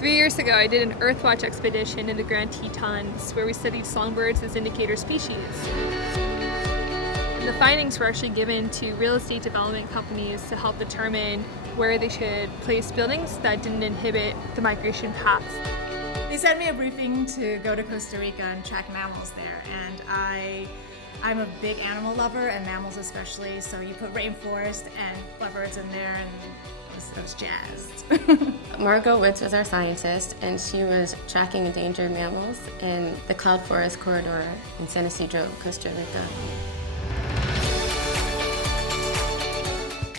3 years ago, I did an Earthwatch expedition in the Grand Tetons where we studied songbirds as indicator species. And the findings were actually given to real estate development companies to help determine where they should place buildings that didn't inhibit the migration paths. They sent me a briefing to go to Costa Rica and track mammals there, and I'm a big animal lover, and mammals especially, so you put rainforest and leopards in there, and I was jazzed. Margot Woods was our scientist, and she was tracking endangered mammals in the cloud forest corridor in San Isidro, Costa Rica.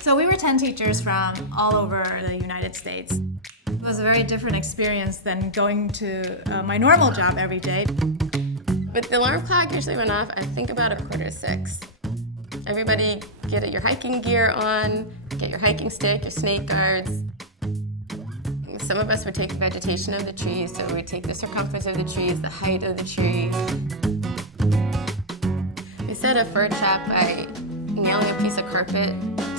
So we were 10 teachers from all over the United States. It was a very different experience than going to my normal job every day. But the alarm clock usually went off, I think, about 5:45. Everybody get your hiking gear on, get your hiking stick, your snake guards. Some of us would take the vegetation of the trees, so we'd take the circumference of the trees, the height of the trees. We set a fur trap by nailing a piece of carpet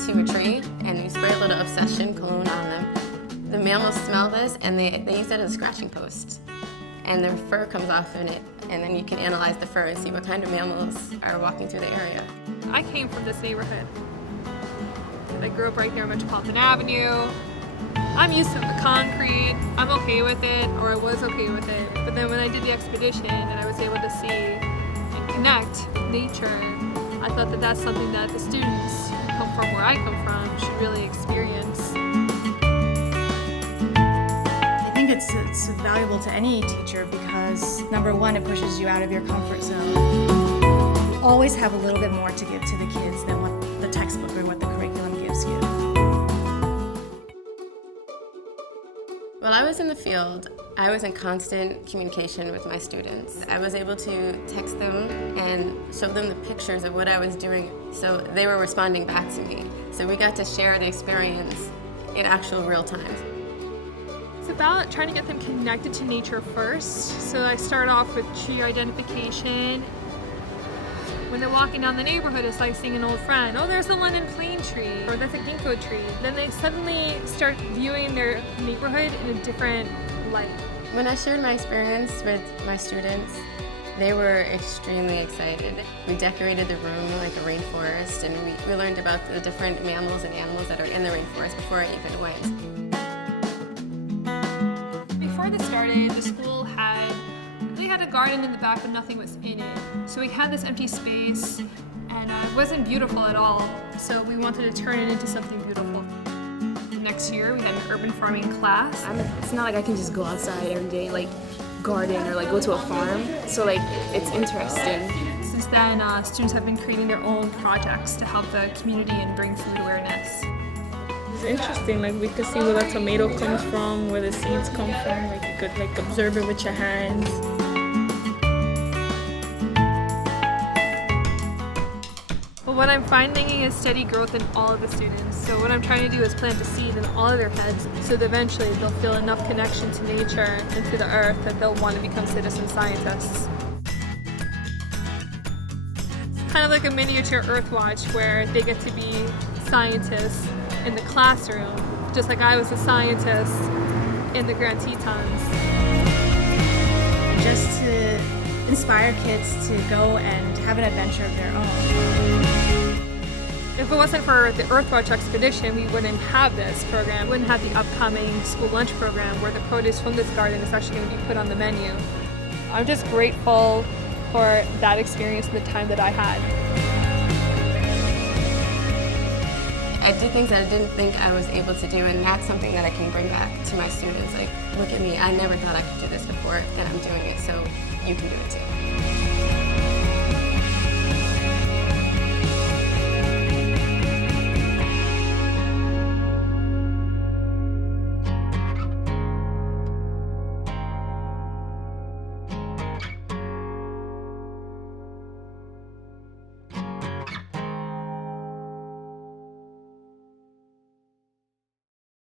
to a tree, and we spray a little obsession cologne on them. The mammals smell this, and they use it as a scratching post. And their fur comes off in it, and then you can analyze the fur and see what kind of mammals are walking through the area. I came from this neighborhood. I grew up right there on Metropolitan Avenue. I'm used to the concrete. I'm okay with it, or I was okay with it. But then when I did the expedition and I was able to see and connect with nature, I thought that that's something that the students who come from where I come from should really experience. I think it's valuable to any teacher because, number one, it pushes you out of your comfort zone. You always have a little bit more to give to the kids than what the textbook or what the curriculum gives you. While I was in the field, I was in constant communication with my students. I was able to text them and show them the pictures of what I was doing, so they were responding back to me. So we got to share the experience in actual real time. It's about trying to get them connected to nature first. So I start off with tree identification. When they're walking down the neighborhood, it's like seeing an old friend. Oh, there's the London plane tree, or that's a ginkgo tree. Then they suddenly start viewing their neighborhood in a different light. When I shared my experience with my students, they were extremely excited. We decorated the room like a rainforest, and we learned about the different mammals and animals that are in the rainforest before I even went. Before this started, the school had a garden in the back, but nothing was in it. So we had this empty space, and it wasn't beautiful at all. So we wanted to turn it into something beautiful. Next year, we had an urban farming class. It's not like I can just go outside every day, like garden or like go to a farm. So like it's interesting. Since then, students have been creating their own projects to help the community and bring food awareness. It's interesting, like we could see where the tomato comes from, where the seeds come from, like you could like observe it with your hands. But what I'm finding is steady growth in all of the students. So what I'm trying to do is plant a seed in all of their heads so that eventually they'll feel enough connection to nature and to the earth that they'll want to become citizen scientists. It's kind of like a miniature Earthwatch where they get to be scientists in the classroom, just like I was a scientist in the Grand Tetons. Just to inspire kids to go and have an adventure of their own. If it wasn't for the Earthwatch expedition, we wouldn't have this program. We wouldn't have the upcoming school lunch program where the produce from this garden is actually going to be put on the menu. I'm just grateful for that experience and the time that I had. I did things that I didn't think I was able to do, and that's something that I can bring back to my students. Like, look at me, I never thought I could do this before, and I'm doing it, so you can do it too.